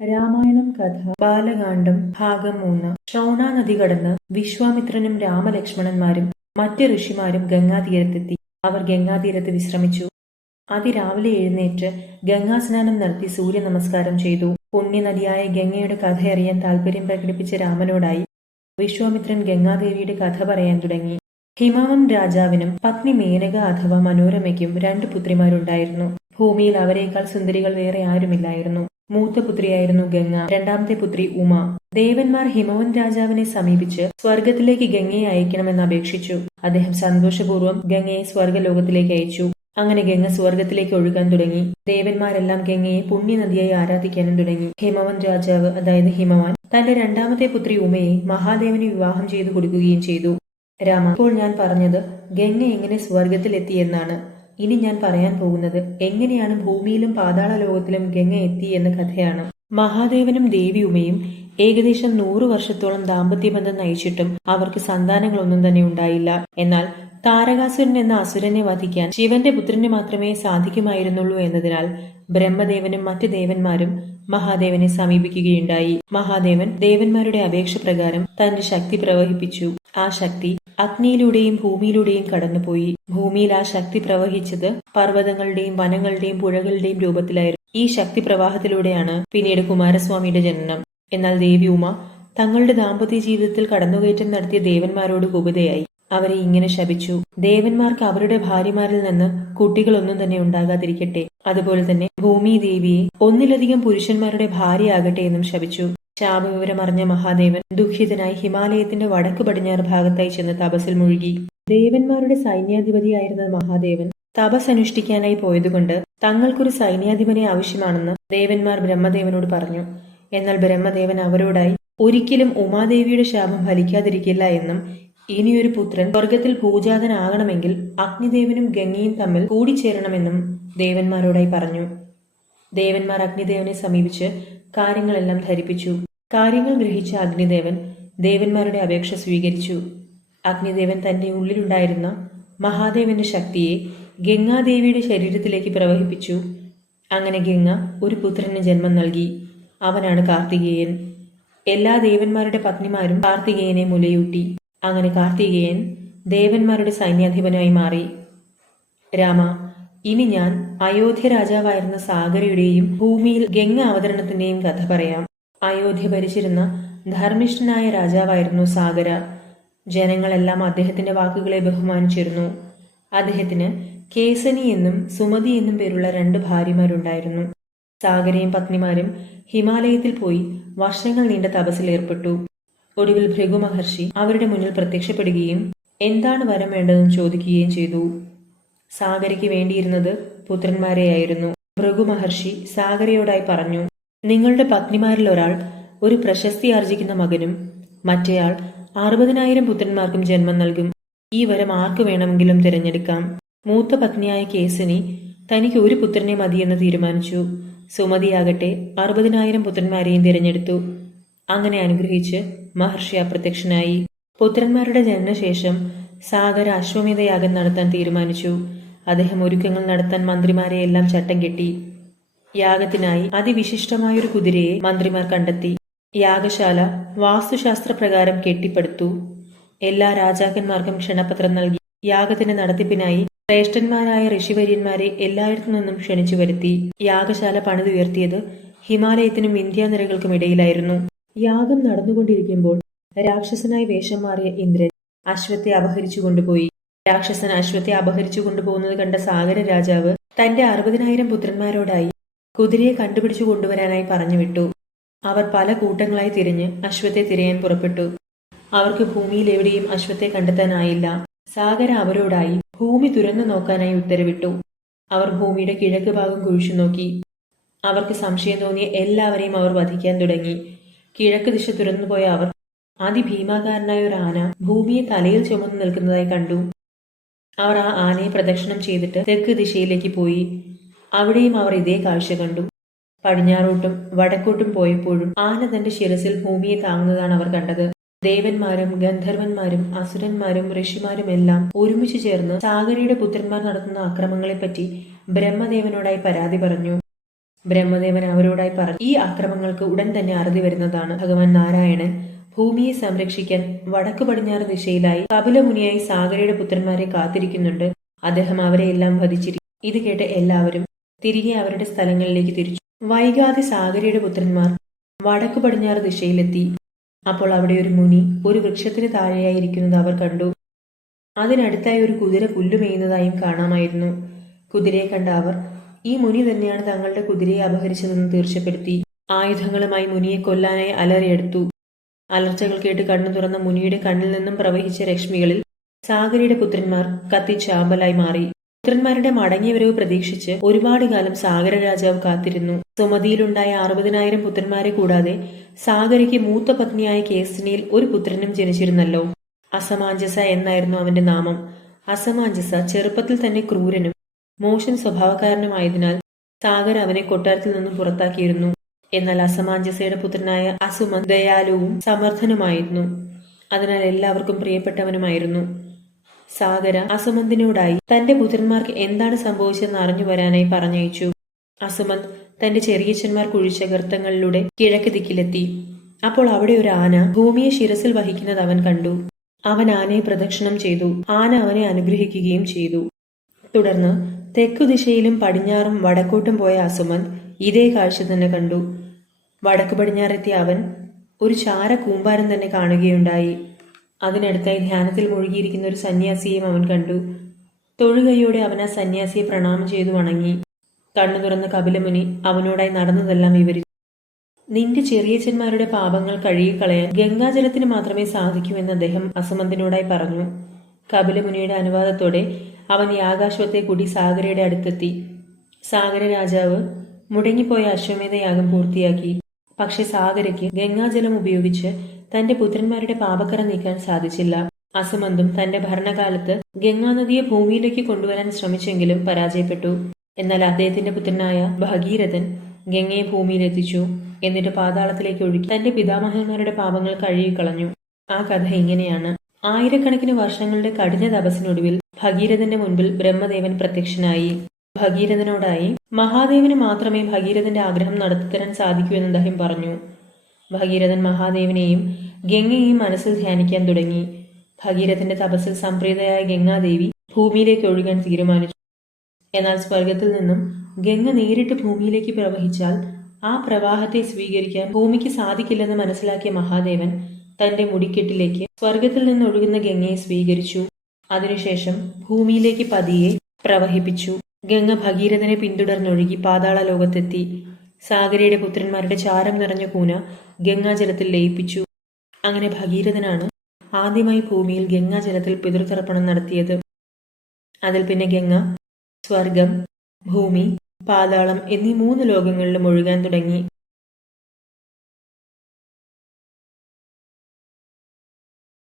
രാമായണം കഥ ബാലകാണ്ഡം ഭാഗം 3. ഷോണ നദി കടന്ന് വിശ്വാമിത്രനും രാമലക്ഷ്മണന്മാരും മറ്റ് ഋഷിമാരും ഗംഗാതീരത്തെത്തി. അവർ ഗംഗാതീരത്ത് വിശ്രമിച്ചു. അതിരാവിലെ എഴുന്നേറ്റ് ഗംഗാസ്നാനം നടത്തി സൂര്യ നമസ്കാരം ചെയ്തു. പുണ്യനദിയായ ഗംഗയുടെ കഥയറിയാൻ താല്പര്യം പ്രകടിപ്പിച്ച രാമനോടായി വിശ്വാമിത്രൻ ഗംഗാദേവിയുടെ കഥ പറയാൻ തുടങ്ങി. ഹിമവൻ രാജാവിനും പത്നി മേനക അഥവാ മനോരമയ്ക്കും 2 പുത്രിമാരുണ്ടായിരുന്നു. ഭൂമിയിൽ അവരേക്കാൾ സുന്ദരികൾ വേറെ ആരുമില്ലായിരുന്നു. മൂത്ത പുത്രിയായിരുന്നു ഗംഗ, രണ്ടാമത്തെ പുത്രി ഉമ. ദേവന്മാർ ഹിമവൻ രാജാവിനെ സമീപിച്ച് സ്വർഗത്തിലേക്ക് ഗംഗയെ അയക്കണമെന്ന് അപേക്ഷിച്ചു. അദ്ദേഹം സന്തോഷപൂർവ്വം ഗംഗയെ സ്വർഗലോകത്തിലേക്ക് അയച്ചു. അങ്ങനെ ഗംഗ സ്വർഗത്തിലേക്ക് ഒഴുകാൻ തുടങ്ങി. ദേവന്മാരെല്ലാം ഗംഗയെ പുണ്യനദിയായി ആരാധിക്കാനും തുടങ്ങി. ഹിമവൻ രാജാവ്, അതായത് ഹിമവാൻ, തന്റെ രണ്ടാമത്തെ പുത്രി ഉമയെ മഹാദേവന് വിവാഹം ചെയ്തു കൊടുക്കുകയും ചെയ്തു. രാമ, ഇപ്പോൾ ഞാൻ പറഞ്ഞത് ഗംഗ എങ്ങനെ സ്വർഗത്തിലെത്തി എന്നാണ്. ഇനി ഞാൻ പറയാൻ പോകുന്നത് എങ്ങനെയാണ് ഭൂമിയിലും പാതാള ലോകത്തിലും ഗംഗ എത്തി എന്ന കഥയാണ്. മഹാദേവനും ദേവി ഉമയും ഏകദേശം 100 വർഷത്തോളം ദാമ്പത്യബന്ധം നയിച്ചിട്ടും അവർക്ക് സന്താനങ്ങളൊന്നും തന്നെ ഉണ്ടായില്ല. എന്നാൽ താരകാസുരൻ എന്ന അസുരനെ വധിക്കാൻ ശിവന്റെ പുത്രന് മാത്രമേ സാധിക്കുമായിരുന്നുള്ളൂ എന്നതിനാൽ ബ്രഹ്മദേവനും മറ്റ് ദേവന്മാരും മഹാദേവനെ സമീപിക്കുകയുണ്ടായി. മഹാദേവൻ ദേവന്മാരുടെ അപേക്ഷ പ്രകാരം തന്റെ ശക്തി പ്രവഹിപ്പിച്ചു. ആ ശക്തി അഗ്നിയിലൂടെയും ഭൂമിയിലൂടെയും കടന്നുപോയി. ഭൂമിയിൽ ആ ശക്തി പ്രവഹിച്ചത് പർവ്വതങ്ങളുടെയും വനങ്ങളുടെയും പുഴകളുടെയും രൂപത്തിലായിരുന്നു. ഈ ശക്തി പ്രവാഹത്തിലൂടെയാണ് പിന്നീട് കുമാരസ്വാമിയുടെ ജനനം. എന്നാൽ ദേവി ഉമ തങ്ങളുടെ ദാമ്പത്യ ജീവിതത്തിൽ കടന്നുകയറ്റം നടത്തിയ ദേവന്മാരോട് കുപിതയായി. അവരെ ഇങ്ങനെ ശപിച്ചു: ദേവന്മാർക്ക് അവരുടെ ഭാര്യമാരിൽ നിന്ന് കുട്ടികളൊന്നും തന്നെ ഉണ്ടാകാതിരിക്കട്ടെ. അതുപോലെ തന്നെ ഭൂമി ദേവിയെ ഒന്നിലധികം പുരുഷന്മാരുടെ ഭാര്യയാകട്ടെ എന്നും ശപിച്ചു. ശാപവിവരമറിഞ്ഞ മഹാദേവൻ ദുഃഖിതനായി ഹിമാലയത്തിന്റെ വടക്ക് പടിഞ്ഞാറ് ഭാഗത്തായി ചെന്ന് തപസ്സിൽ മുഴുകി. ദേവന്മാരുടെ സൈന്യാധിപതിയായിരുന്ന മഹാദേവൻ തപസ് അനുഷ്ഠിക്കാനായി പോയതുകൊണ്ട് തങ്ങൾക്കൊരു സൈന്യാധിപനെ ആവശ്യമാണെന്ന് ദേവന്മാർ ബ്രഹ്മദേവനോട് പറഞ്ഞു. എന്നാൽ ബ്രഹ്മദേവൻ അവരോടായി ഒരിക്കലും ഉമാദേവിയുടെ ശാപം ഫലിക്കാതിരിക്കില്ല എന്നും ഇനിയൊരു പുത്രൻ സ്വർഗത്തിൽ പൂജാതനാകണമെങ്കിൽ അഗ്നിദേവനും ഗംഗയും തമ്മിൽ കൂടിച്ചേരണമെന്നും ദേവന്മാരോടായി പറഞ്ഞു. ദേവന്മാർ അഗ്നിദേവനെ സമീപിച്ച് കാര്യങ്ങളെല്ലാം ധരിപ്പിച്ചു. കാര്യങ്ങൾ ഗ്രഹിച്ച അഗ്നിദേവൻ ദേവന്മാരുടെ അപേക്ഷ സ്വീകരിച്ചു. അഗ്നിദേവൻ തന്റെ ഉള്ളിലുണ്ടായിരുന്ന മഹാദേവന്റെ ശക്തിയെ ഗംഗാദേവിയുടെ ശരീരത്തിലേക്ക് പ്രവഹിപ്പിച്ചു. അങ്ങനെ ഗംഗ ഒരു പുത്രന് ജന്മം നൽകി. അവനാണ് കാർത്തികേയൻ. എല്ലാ ദേവന്മാരുടെ പത്നിമാരും കാർത്തികേയനെ മുലയൂട്ടി. അങ്ങനെ കാർത്തികേയൻ ദേവന്മാരുടെ സൈന്യാധിപനായി മാറി. രാമ, ഇനി ഞാൻ അയോധ്യ രാജാവായിരുന്ന സാഗരയുടെയും ഭൂമിയിൽ ഗംഗ അവതരണത്തിന്റെയും കഥ പറയാം. അയോധ്യ ഭരിച്ചിരുന്ന ധർമ്മിഷ്ഠനായ രാജാവായിരുന്നു സാഗര. ജനങ്ങളെല്ലാം അദ്ദേഹത്തിന്റെ വാക്കുകളെ ബഹുമാനിച്ചിരുന്നു. അദ്ദേഹത്തിന് കേസനി എന്നും സുമതി എന്നും പേരുള്ള 2 ഭാര്യമാരുണ്ടായിരുന്നു. സാഗരയും പത്നിമാരും ഹിമാലയത്തിൽ പോയി വർഷങ്ങൾ നീണ്ട തപസ്സിൽ ഏർപ്പെട്ടു. ഒടുവിൽ ഭൃഗു മഹർഷി അവരുടെ മുന്നിൽ പ്രത്യക്ഷപ്പെടുകയും എന്താണ് വരം വേണ്ടതെന്ന് ചോദിക്കുകയും ചെയ്തു. സാഗരയ്ക്ക് വേണ്ടിയിരുന്നത് പുത്രന്മാരെയായിരുന്നു. ഭൃഗു മഹർഷി സാഗരയോടായി പറഞ്ഞു: നിങ്ങളുടെ പത്നിമാരിൽ ഒരാൾ ഒരു പ്രശസ്തി ആർജിക്കുന്ന മകനും മറ്റേയാൾ 60,000 പുത്രന്മാർക്കും ജന്മം നൽകും. ഈ വരം ആർക്ക് വേണമെങ്കിലും തിരഞ്ഞെടുക്കാം. മൂത്ത പത്നിയായ കേസനി തനിക്ക് ഒരു പുത്രനെ മതിയെന്ന് തീരുമാനിച്ചു. സുമതിയാകട്ടെ 60,000 പുത്രന്മാരെയും തിരഞ്ഞെടുത്തു. അങ്ങനെ അനുഗ്രഹിച്ച് മഹർഷി അപ്രത്യക്ഷനായി. പുത്രന്മാരുടെ ജനനശേഷം സാഗര അശ്വമേധയാഗം നടത്താൻ തീരുമാനിച്ചു. അദ്ദേഹം ഒരുക്കങ്ങൾ നടത്താൻ മന്ത്രിമാരെ എല്ലാം ചട്ടം കെട്ടി. യാഗത്തിനായി അതിവിശിഷ്ടമായൊരു കുതിരയെ മന്ത്രിമാർ കണ്ടെത്തി. യാഗശാല വാസ്തുശാസ്ത്രപ്രകാരം കെട്ടിപ്പടുത്തു. എല്ലാ രാജാക്കന്മാർക്കും ക്ഷണപത്രം നൽകി. യാഗത്തിന്റെ നടത്തിപ്പിനായി ശ്രേഷ്ഠന്മാരായ ഋഷിവര്യന്മാരെ എല്ലായിടത്തു നിന്നും ക്ഷണിച്ചു വരുത്തി. യാഗശാല പണിതുയർത്തിയത് ഹിമാലയത്തിനും വിന്ധ്യാനിരകൾക്കും ഇടയിലായിരുന്നു. യാഗം നടന്നുകൊണ്ടിരിക്കുമ്പോൾ രാക്ഷസനായി വേഷം മാറിയ ഇന്ദ്രൻ അശ്വത്തെ അപഹരിച്ചു കൊണ്ടുപോയി. രാക്ഷസൻ അശ്വത്തെ അപഹരിച്ചു കൊണ്ടുപോകുന്നത് കണ്ട സാഗര രാജാവ് തന്റെ 60,000 പുത്രന്മാരോടായി കുതിരയെ കണ്ടുപിടിച്ചു കൊണ്ടുവരാനായി പറഞ്ഞുവിട്ടു. അവർ പല കൂട്ടങ്ങളായി തിരിഞ്ഞ് അശ്വത്തെ തിരയാൻ പുറപ്പെട്ടു. അവർക്ക് ഭൂമിയിൽ എവിടെയും അശ്വത്തെ കണ്ടെത്താനായില്ല. സാഗര അവരോടായി ഭൂമി തുറന്നു നോക്കാനായി ഉത്തരവിട്ടു. അവർ ഭൂമിയുടെ കിഴക്ക് ഭാഗം കുഴിച്ചു നോക്കി. അവർക്ക് സംശയം തോന്നിയ എല്ലാവരെയും അവർ വധിക്കാൻ തുടങ്ങി. കിഴക്ക് ദിശ തുറന്നുപോയ അവർ അതിഭീമാകാരനായ ഒരു ആന ഭൂമിയെ തലയിൽ ചുമന്നു നിൽക്കുന്നതായി കണ്ടു. അവർ ആ ആനയെ പ്രദക്ഷിണം ചെയ്തിട്ട് തെക്ക് ദിശയിലേക്ക് പോയി. അവിടെയും അവർ ഇതേ കാഴ്ച കണ്ടു. പടിഞ്ഞാറോട്ടും വടക്കോട്ടും പോയപ്പോഴും ആന തന്റെ ശിരസിൽ ഭൂമിയെ താങ്ങുന്നതാണ് അവർ കണ്ടത്. ദേവന്മാരും ഗന്ധർവന്മാരും അസുരന്മാരും ഋഷിമാരും എല്ലാം ഒരുമിച്ച് ചേർന്ന് സാഗരയുടെ പുത്രന്മാർ നടത്തുന്ന അക്രമങ്ങളെപ്പറ്റി ബ്രഹ്മദേവനോടായി പരാതി പറഞ്ഞു. ബ്രഹ്മദേവൻ അവരോടായി പറഞ്ഞു, ഈ അക്രമങ്ങൾക്ക് ഉടൻ തന്നെ അറുതി വരുന്നതാണ്. ഭഗവാൻ നാരായണൻ ഭൂമിയെ സംരക്ഷിക്കാൻ വടക്കു പടിഞ്ഞാറ് ദിശയിലായി കപിലമുനിയായി സാഗരയുടെ പുത്രന്മാരെ കാത്തിരിക്കുന്നുണ്ട്. അദ്ദേഹം അവരെയെല്ലാം വധിച്ചിരിക്കും. ഇത് കേട്ട് എല്ലാവരും തിരികെ അവരുടെ സ്ഥലങ്ങളിലേക്ക് തിരിച്ചു. വൈകാതെ സാഗരയുടെ പുത്രന്മാർ വടക്കു പടിഞ്ഞാറ് ദിശയിലെത്തി. അപ്പോൾ അവിടെ ഒരു മുനി ഒരു വൃക്ഷത്തിന് താഴെയായിരിക്കുന്നത് അവർ കണ്ടു. അതിനടുത്തായി ഒരു കുതിര പുല്ലുമേയുന്നതായും കാണാമായിരുന്നു. കുതിരയെ കണ്ട അവർ ഈ മുനി തന്നെയാണ് തങ്ങളുടെ കുതിരയെ അപഹരിച്ചതെന്ന് തീർച്ചപ്പെടുത്തി. ആയുധങ്ങളുമായി മുനിയെ കൊല്ലാനായി അലറിയെടുത്തു. അലർച്ചകൾ കേട്ട് കണ്ണു തുറന്ന മുനിയുടെ കണ്ണിൽ നിന്നും പ്രവഹിച്ച രശ്മികളിൽ സാഗരയുടെ പുത്രന്മാർ കത്തിച്ചാമ്പലായി മാറി. പുത്രന്മാരുടെ മടങ്ങിയവരവ് പ്രതീക്ഷിച്ച് ഒരുപാട് കാലം സാഗര രാജാവ് കാത്തിരുന്നു. സുമതിയിലുണ്ടായ 60,000 പുത്രന്മാരെ കൂടാതെ സാഗരയ്ക്ക് മൂത്ത പത്നിയായ കേസിനിയിൽ ഒരു പുത്രനും ജനിച്ചിരുന്നല്ലോ. അസമാഞ്ജസ എന്നായിരുന്നു അവന്റെ നാമം. അസമാഞ്ജസ ചെറുപ്പത്തിൽ തന്നെ ക്രൂരനും മോശം സ്വഭാവക്കാരനുമായതിനാൽ സാഗർ അവനെ കൊട്ടാരത്തിൽ നിന്നും പുറത്താക്കിയിരുന്നു. എന്നാൽ അസമാഞ്ജസയുടെ പുത്രനായ അസുമൻ ദയാലുവും സമർത്ഥനുമായിരുന്നു. അതിനാൽ എല്ലാവർക്കും പ്രിയപ്പെട്ടവനുമായിരുന്നു. സാഗര അസുമന്തിനോടായി തന്റെ പുത്രന്മാർക്ക് എന്താണ് സംഭവിച്ചതെന്ന് അറിഞ്ഞു വരാനായി പറഞ്ഞയച്ചു. അസുമന്ത് തന്റെ ചെറിയച്ഛന്മാർ കുഴിച്ച ഗർത്തങ്ങളിലൂടെ കിഴക്ക് ദിക്കിലെത്തി. അപ്പോൾ അവിടെ ഒരു ആന ഭൂമിയെ ശിരസിൽ വഹിക്കുന്നത് അവൻ കണ്ടു. അവൻ ആനയെ പ്രദക്ഷിണം ചെയ്തു. ആന അവനെ അനുഗ്രഹിക്കുകയും ചെയ്തു. തുടർന്ന് തെക്കു ദിശയിലും പടിഞ്ഞാറും വടക്കോട്ടും പോയ അസുമന്ത് ഇതേ കാഴ്ച തന്നെ കണ്ടു. വടക്കു പടിഞ്ഞാറെത്തിയ അവൻ ഒരു ചാര കൂമ്പാരം തന്നെ കാണുകയുണ്ടായി. അതിനടുത്തായി ധ്യാനത്തിൽ മുഴുകിയിരിക്കുന്ന ഒരു സന്യാസിയെയും അവൻ കണ്ടു. തൊഴുകയോടെ അവൻ ആ സന്യാസിയെ പ്രണാമം ചെയ്തു വണങ്ങി. കണ്ണു തുറന്ന കപിലമുനി അവനോടായി നടന്നതെല്ലാം വിവരിച്ചു. നിന്റെ ചെറിയച്ഛന്മാരുടെ പാപങ്ങൾ കഴുകിക്കളയാൻ ഗംഗാജലത്തിന് മാത്രമേ സാധിക്കൂ എന്ന് അദ്ദേഹം അസുമന്തിനോടായി പറഞ്ഞു. കപിലമുനിയുടെ അനുവാദത്തോടെ അവൻ യാഗാശ്വത്തെ കൂടി സാഗരയുടെ അടുത്തെത്തി. സാഗര രാജാവ് മുടങ്ങിപ്പോയ അശ്വമേധയാഗം പൂർത്തിയാക്കി. പക്ഷെ സാഗരയ്ക്ക് ഗംഗാജലം ഉപയോഗിച്ച് തന്റെ പുത്രന്മാരുടെ പാപക്കറ നീക്കാൻ സാധിച്ചില്ല. അസുമന്തും തന്റെ ഭരണകാലത്ത് ഗംഗാനദിയെ ഭൂമിയിലേക്ക് കൊണ്ടുവരാൻ ശ്രമിച്ചെങ്കിലും പരാജയപ്പെട്ടു. എന്നാൽ അദ്ദേഹത്തിന്റെ പുത്രനായ ഭഗീരഥൻ ഗംഗയെ ഭൂമിയിലെത്തിച്ചു. എന്നിട്ട് പാതാളത്തിലേക്ക് ഒഴുകി തന്റെ പിതാമഹന്മാരുടെ പാപങ്ങൾ കഴുകിക്കളഞ്ഞു. ആ കഥ ഇങ്ങനെയാണ്. ആയിരക്കണക്കിന് വർഷങ്ങളുടെ കഠിന തപസ്സിനൊടുവിൽ ഭഗീരഥന്റെ മുൻപിൽ ബ്രഹ്മദേവൻ പ്രത്യക്ഷനായി. ഭഗീരഥനോടായി മഹാദേവന് മാത്രമേ ഭഗീരഥന്റെ ആഗ്രഹം നടത്തിത്തരാൻ സാധിക്കൂ എന്ന് അദ്ദേഹം പറഞ്ഞു. ഭഗീരഥൻ മഹാദേവനെയും ഗംഗയെയും മനസ്സിൽ ധ്യാനിക്കാൻ തുടങ്ങി. ഭഗീരഥന്റെ തപസ്സിൽ സംപ്രീതയായ ഗംഗാദേവി ഭൂമിയിലേക്ക് ഒഴുകാൻ തീരുമാനിച്ചു. എന്നാൽ സ്വർഗത്തിൽ നിന്നും ഗംഗ നേരിട്ട് ഭൂമിയിലേക്ക് പ്രവഹിച്ചാൽ ആ പ്രവാഹത്തെ സ്വീകരിക്കാൻ ഭൂമിക്ക് സാധിക്കില്ലെന്ന് മനസ്സിലാക്കിയ മഹാദേവൻ തന്റെ മുടിക്കെട്ടിലേക്ക് സ്വർഗത്തിൽ നിന്ന് ഒഴുകുന്ന ഗംഗയെ സ്വീകരിച്ചു. അതിനുശേഷം ഭൂമിയിലേക്ക് പതിയെ പ്രവഹിപ്പിച്ചു. ഗംഗ ഭഗീരഥനെ പിന്തുടർന്നൊഴുകി പാതാള ലോകത്തെത്തി. സാഗരയുടെ പുത്രന്മാരുടെ ചാരം നിറഞ്ഞ കൂന ഗംഗാജലത്തിൽ ലയിപ്പിച്ചു. അങ്ങനെ ഭഗീരഥനാണ് ആദ്യമായി ഭൂമിയിൽ ഗംഗാജലത്തിൽ പിതൃതർപ്പണം നടത്തിയത്. അതിൽ പിന്നെ ഗംഗ സ്വർഗം, ഭൂമി, പാതാളം എന്നീ 3 ലോകങ്ങളിലും ഒഴുകാൻ തുടങ്ങി.